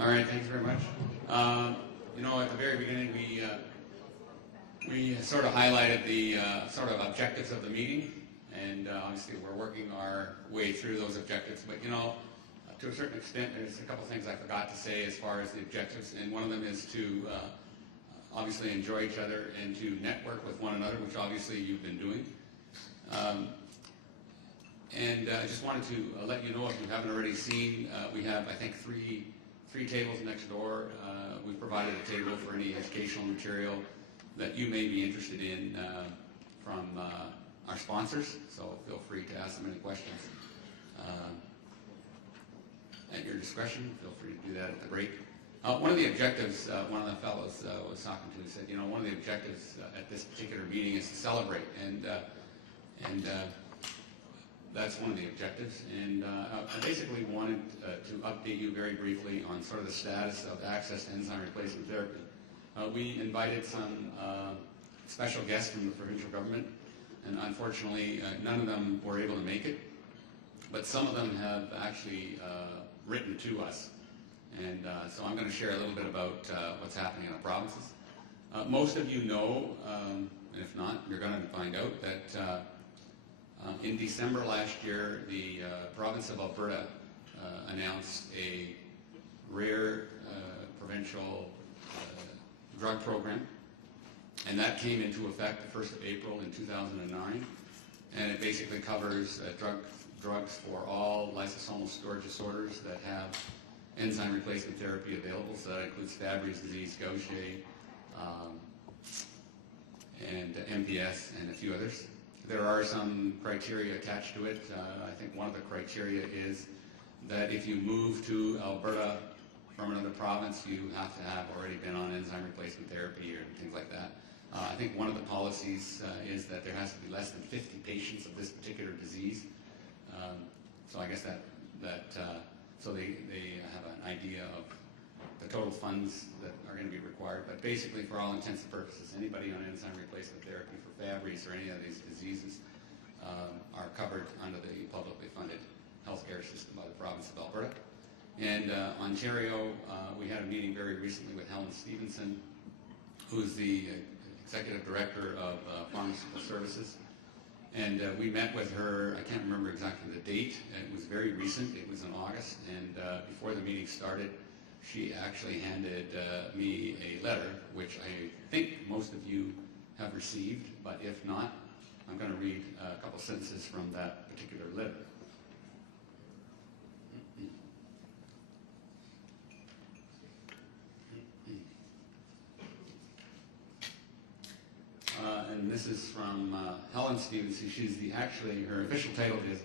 All right, thanks very much. You know, at the very beginning, we sort of highlighted the sort of objectives of the meeting, and obviously we're working our way through those objectives. But you know, to a certain extent, there's a couple things I forgot to say as far as the objectives, and one of them is to obviously enjoy each other and to network with one another, which obviously you've been doing. And I just wanted to let you know, if you haven't already seen, we have, I think, three tables next door. We've provided a table for any educational material that you may be interested in from our sponsors, so feel free to ask them any questions at your discretion. Feel free to do that at the break. One of the objectives, one of the fellows was talking to, he said, you know, one of the objectives at this particular meeting is to celebrate, and that's one of the objectives. And I basically wanted to update you very briefly on sort of the status of access to enzyme replacement therapy. We invited some special guests from the provincial government, and unfortunately none of them were able to make it, but some of them have actually written to us. And so I'm going to share a little bit about what's happening in the provinces. Most of you know, and if not, you're going to find out that in December last year, the province of Alberta announced a rare provincial drug program, and that came into effect the 1st of April in 2009, and it basically covers drugs for all lysosomal storage disorders that have enzyme replacement therapy available. So that includes Fabry disease, Gaucher, and MPS, and a few others. There are some criteria attached to it. I think one of the criteria is that if you move to Alberta from another province, you have to have already been on enzyme replacement therapy or things like that. I think one of the policies is that there has to be less than 50 patients of this particular disease. So I guess so they have an idea of the total funds that are going to be required. But basically, for all intents and purposes, anybody on enzyme replacement therapy for Fabry's or any of these diseases are covered under the publicly funded healthcare system by the province of Alberta. And Ontario, we had a meeting very recently with Helen Stevenson, who's the Executive Director of Pharmaceutical Services. And we met with her, I can't remember exactly the date, it was very recent, it was in August, and before the meeting started, she actually handed me a letter, which I think most of you have received, but if not, I'm going to read a couple sentences from that particular letter. And this is from Helen Stevenson. She's her official title is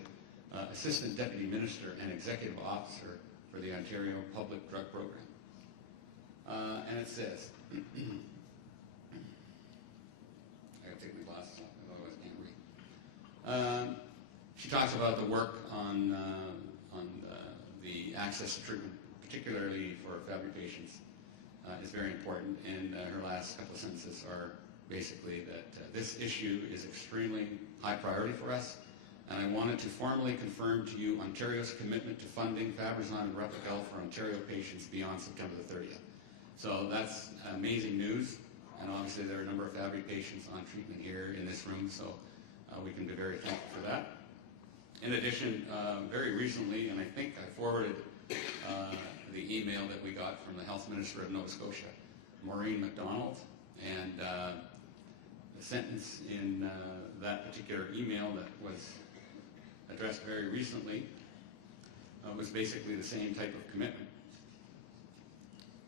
Assistant Deputy Minister and Executive Officer for the Ontario Public Drug Program. And it says, I gotta take my glasses off, otherwise I can't read. She talks about the work on the access to treatment, particularly for Fabry patients, is very important. And her last couple of sentences are basically that this issue is extremely high priority for us, and I wanted to formally confirm to you Ontario's commitment to funding Fabrazyme and Replagal for Ontario patients beyond September the 30th. So that's amazing news, and obviously there are a number of Fabry patients on treatment here in this room, so we can be very thankful for that. In addition, very recently, and I think I forwarded the email that we got from the Health Minister of Nova Scotia, Maureen MacDonald, and the sentence in that particular email that was addressed very recently was basically the same type of commitment.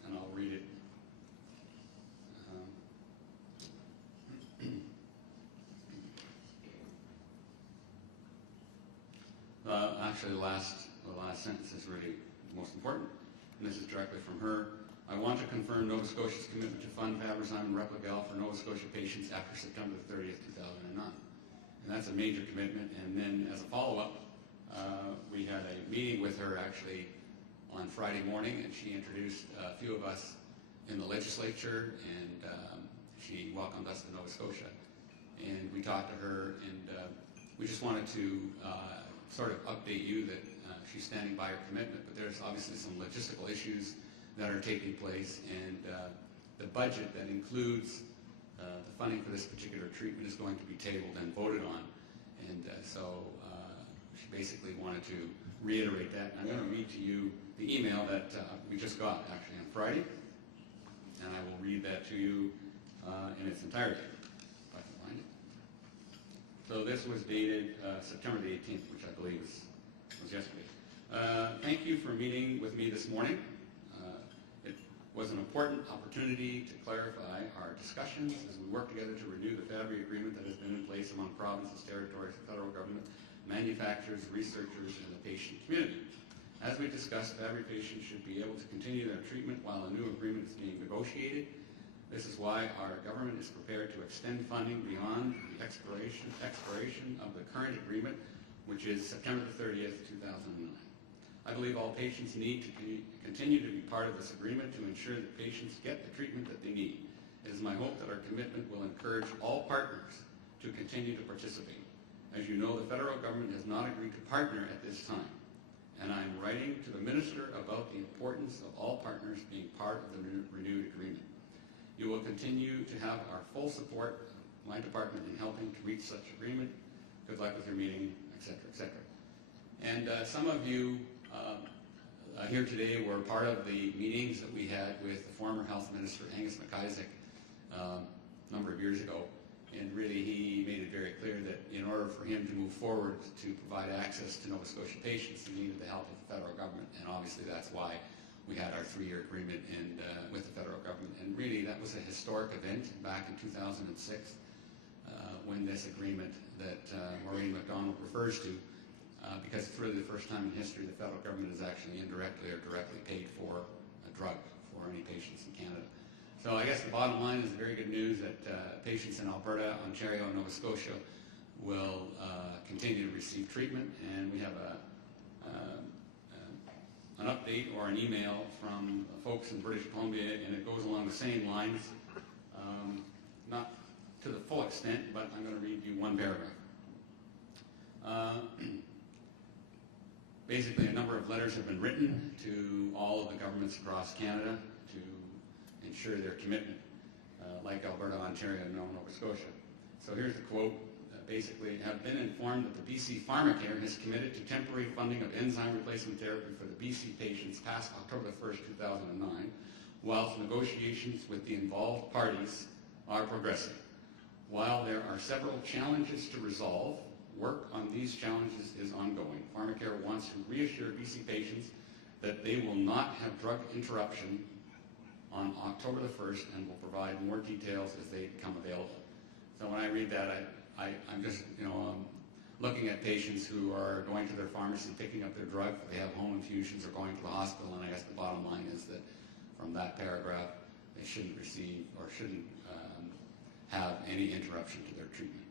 And I'll read it. Actually, the last sentence is really the most important, and this is directly from her. I want to confirm Nova Scotia's commitment to fund Fabrazyme and Replagal for Nova Scotia patients after September 30th, 2009. And that's a major commitment. And then as a follow-up, we had a meeting with her actually on Friday morning, and she introduced a few of us in the legislature, and she welcomed us to Nova Scotia. And we talked to her, and we just wanted to sort of update you that she's standing by her commitment, but there's obviously some logistical issues that are taking place, and the budget that includes the funding for this particular treatment is going to be tabled and voted on. And so she basically wanted to reiterate that. I'm going to read to you the email that we just got actually on Friday, and I will read that to you in its entirety, if I can find it. So this was dated September the 18th, which I believe was yesterday. Thank you for meeting with me this morning. It was an important opportunity to clarify our discussions as we work together to renew the Fabry agreement that has been in place among provinces, territories, and federal government, manufacturers, researchers, and the patient community. As we discussed, Fabry patients should be able to continue their treatment while a new agreement is being negotiated. This is why our government is prepared to extend funding beyond the expiration of the current agreement, which is September the 30th, 2009. I believe all patients need to continue to be part of this agreement to ensure that patients get the treatment that they need. It is my hope that our commitment will encourage all partners to continue to participate. As you know, the federal government has not agreed to partner at this time, and I am writing to the Minister about the importance of all partners being part of the renewed agreement. You will continue to have our full support, my department, in helping to reach such agreement. Good luck with your meeting, etc., etc. And some of you here today were part of the meetings that we had with the former Health Minister, Angus McIsaac, a number of years ago. And really, he made it very clear that in order for him to move forward to provide access to Nova Scotia patients, he needed the help of the federal government. And obviously, that's why we had our 3-year agreement with the federal government. And really, that was a historic event back in 2006 when this agreement that Maureen MacDonald refers to, because it's really the first time in history the federal government has actually indirectly or directly paid for a drug for any patients in Canada. So I guess the bottom line is very good news that patients in Alberta, Ontario, and Nova Scotia will continue to receive treatment, and we have an update or an email from folks in British Columbia, and it goes along the same lines, not to the full extent, but I'm going to read you one paragraph. Basically, a number of letters have been written to all of the governments across Canada to ensure their commitment, like Alberta, Ontario, and Nova Scotia. So here's the quote. Basically, have been informed that the BC Pharmacare has committed to temporary funding of enzyme replacement therapy for the BC patients past October 1st, 2009, whilst negotiations with the involved parties are progressing. While there are several challenges to resolve, work on these challenges is ongoing. Pharmacare wants to reassure BC patients that they will not have drug interruption on October the 1st and will provide more details as they become available. So when I read that, I'm just, looking at patients who are going to their pharmacy, picking up their drug, they have home infusions or going to the hospital, and I guess the bottom line is that from that paragraph, they shouldn't receive or shouldn't have any interruption to their treatment.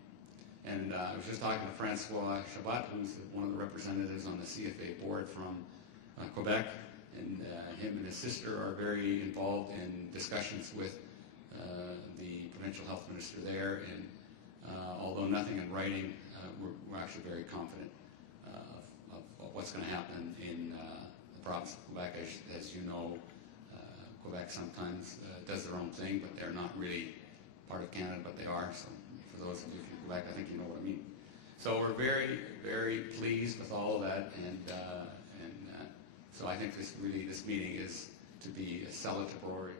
And I was just talking to Francois Chabot, who's one of the representatives on the CFA board from Quebec, and him and his sister are very involved in discussions with the provincial health minister there, and although nothing in writing, we're actually very confident of what's going to happen in the province of Quebec. As you know, Quebec sometimes does their own thing, but they're not really part of Canada, but they are. So for those of you from Quebec, I think you know what I mean. So we're very, very pleased with all of that, and so I think this meeting is to be celebratory